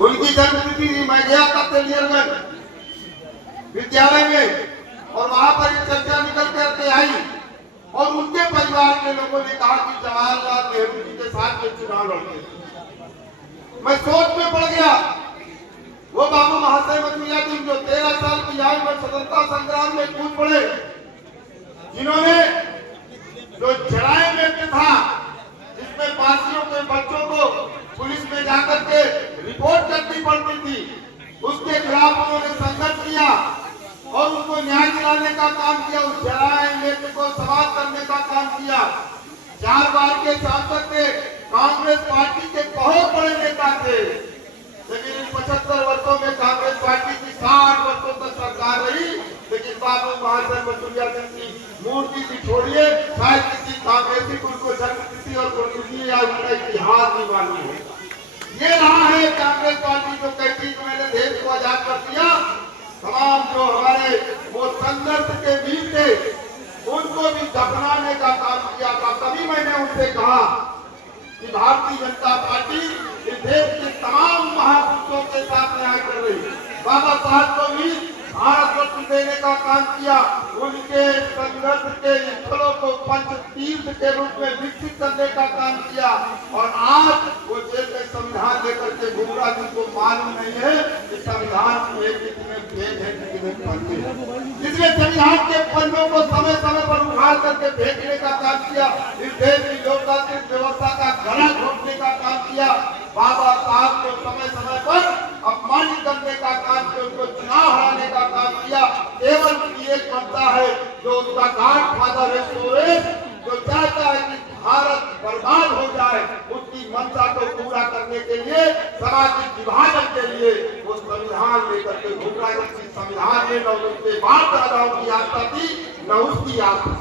उनकी जन्मतिथि थी। मैं गया था तेलियरगंज विद्यालय में और वहां पर एक चर्चा निकल करके आई और उनके परिवार के लोगों ने कहा कि जवाहरलाल नेहरू जी के साथ में चुनाव लड़ते। मैं सोच में पड़ गया। वो बाबू महाशय मचुरिया जी जो 13 साल की आयु में स्वतंत्रता संग्राम में कूद पड़े, जिन्होंने जो जड़ाए में था जिसमें पासियों के बच्चों को पुलिस में जाकर के रिपोर्ट करनी पड़ती थी, उसके खिलाफ उन्होंने संघर्ष किया और उनको न्याय दिलाने का काम किया। उस जड़ाए में को समाप्त करने का काम किया। 4 बार के सांसद थे, कांग्रेस पार्टी के बहुत बड़े नेता थे। लेकिन 75 वर्षों में कांग्रेस पार्टी की 60 वर्षों तक सरकार रही, लेकिन बाबू महाशय मचुरिया जी की मूर्ति भी छोड़िए, शायद किसी कांग्रेसी को उनको जन्मतिथि और पुण्यतिथि या उनका इतिहास नहीं मालूम है। ये रहा है कांग्रेस पार्टी जो कहती है मैंने देश को आजाद कर दिया। तमाम जो हमारे वो संघर्ष के वीर थे उनको भी दफनाने का काम किया था। तभी मैंने उनसे कहा कि भारतीय जनता पार्टी इस देश के तमाम महापुरुषों के साथ न्याय कर रही। बाबा साहब को भी भारत रत्न देने का काम किया। उनके संघर्ष के स्थलों को पंच तीर्थ के रूप में विकसित करने का काम किया और आज वो जेल में संविधान लेकर के घूम रहा, जिनको मालूम नहीं है कि संविधान में कितने भेद है, कितने पन्ने हैं। जिसने संविधान के पन्नों को समय समय पर उखाड़ करके फेंकने का काम किया, इस देश की लोकतांत्रिक व्यवस्था का गला घोटने का काम किया। बाबा साहब को समय समय पर अपमानित करने का काम किया, उनको चुनाव हराने का काम किया। केवल एक बनता है जो उसका गांठ फादर है सुरेश, जो चाहता है कि भारत बर्बाद हो जाए, उसकी मंशा को पूरा करने के लिए सामाजिक विभाजन के लिए वो संविधान लेकर के घूम रहा है। संविधान में न उसके बाद दादाओं की आस्था थी न उसकी आस्था।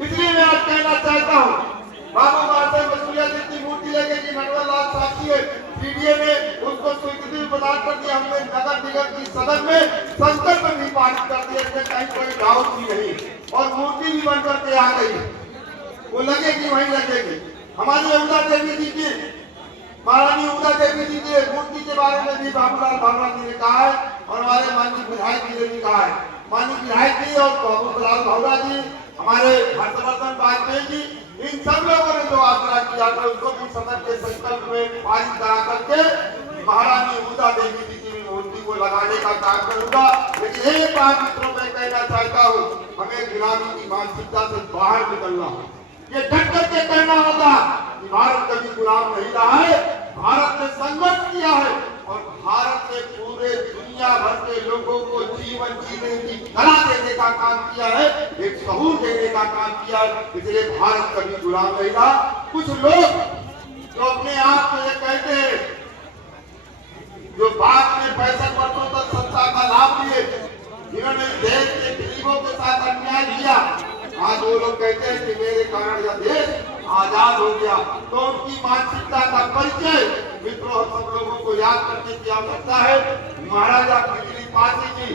इसलिए मैं आज कहना चाहता हूँ बाबू महाशय मचुरिया जी की मूर्ति लेके कि नटवरलाल साक्षी है, पीडीए में उसको स्वीकृति प्रदान कर दिया। हमने नगर निगम की सदन में संसद में भी पारित कर दिया, इसमें कहीं कोई डाउट भी नहीं और मूर्ति भी बनकर के आ गई। वो लगेगी वहीं लगेगी। हमारी उदा देवी जी की महारानी उदा देवी जी की मूर्ति के बारे में भी बाबूलाल भावरा जी ने कहा है और हमारे माननीय विधायक जी ने भी कहा है। माननीय विधायक जी और बाबूलाल भावरा जी, हमारे हर्षवर्धन वाजपेयी जी, इन सब लोगों ने जो आग्रह किया था उसको भी सदन के संकल्प में पारित करा करके महारानी उदा देवी जी की मूर्ति को लगाने का काम करूंगा। लेकिन एक बात मित्रों मैं कहना चाहता हूँ, हमें गुलामी की मानसिकता से बाहर निकलना है। ये डट करके कहना होगा कि भारत कभी गुलाम नहीं रहा है, भारत ने संघर्ष किया है और भारत ने पूरे दुनिया भर के लोगों को जीवन जीने की कला देने का काम किया है, एक शऊर देने का काम किया है। इसलिए भारत कभी गुलाम नहीं रहा। कुछ लोग जो अपने आप को ये कहते हैं, जो बाद में 65 वर्षों तक सत्ता का लाभ लिए, जिन्होंने देश के गरीबों के साथ अन्याय किया, आज वो लोग कहते हैं कि मेरे कारण यह देश आजाद हो गया। तो उनकी मानसिकता का परिचय मित्रों हम सब लोगों को याद करने की आवश्यकता है। महाराजा बिजली पासी जी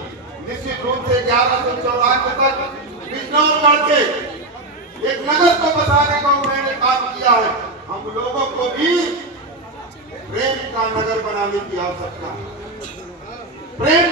निश्चित रूप से 1194 तक बिजनौरगढ़ के एक नगर को बसाने का उन्होंने काम किया है। हम लोगों को भी प्रेम का नगर बनाने की आवश्यकता है। प्रेम